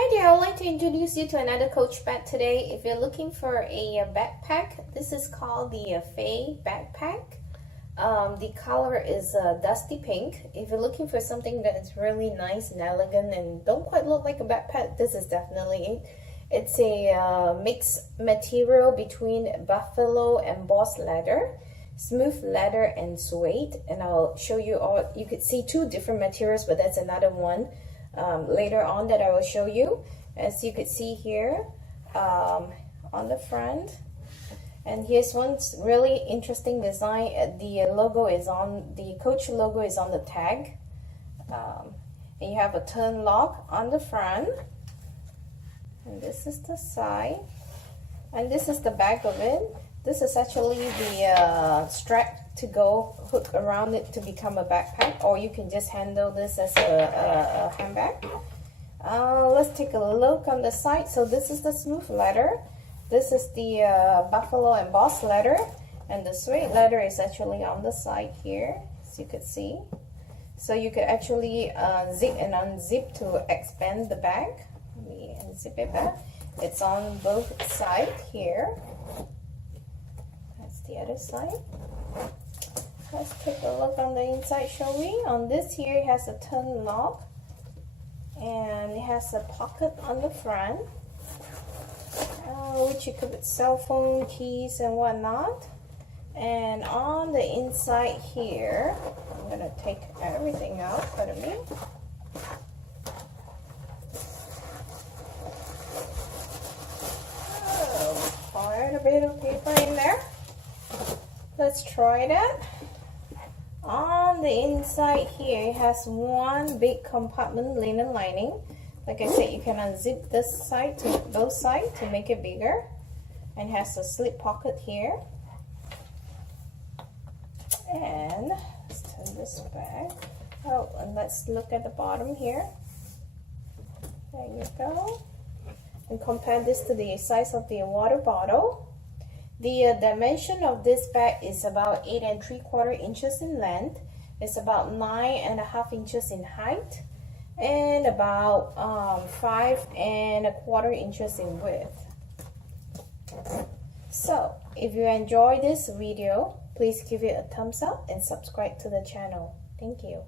Hi there, I'd like to introduce you to another Coach bag today. If you're looking for a backpack, this is called the Faye backpack. The color is dusty pink. If you're looking for something that's really nice and elegant and don't quite look like a backpack, this is definitely it. It's a mixed material between buffalo and embossed leather, smooth leather and suede, and I'll show you all. You could see two different materials, but that's another one later on that I will show you. As you could see here on the front, and here's one really interesting design. The logo is on the Coach logo is on the tag, and you have a turn lock on the front, and this is the side, and this is the back of it. This is actually the strap to go hook around it to become a backpack, or you can just handle this as a handbag. Let's take a look on the side. So this is the smooth leather. This is the buffalo embossed leather, and the suede leather is actually on the side here, as you could see. So you could actually zip and unzip to expand the bag. Let me unzip it back. It's on both sides here. That's the other side. Let's take a look on the inside, shall we? On this here, it has a turn lock, and it has a pocket on the front, which you could put cell phone, keys, and whatnot. And on the inside here, I'm gonna take everything out. Pardon me. Oh, quite a bit of paper in there. Let's try that. On the inside here, it has one big compartment linen lining. Like I said, you can unzip this side to both sides to make it bigger, and has a slip pocket here. And let's turn this back. Oh, and let's look at the bottom here. There you go. And compare this to the size of the water bottle. The dimension of this bag is about 8 3/4 inches in length. It's about 9 1/2 inches in height, and about 5 1/4 inches in width. So, if you enjoy this video, please give it a thumbs up and subscribe to the channel. Thank you.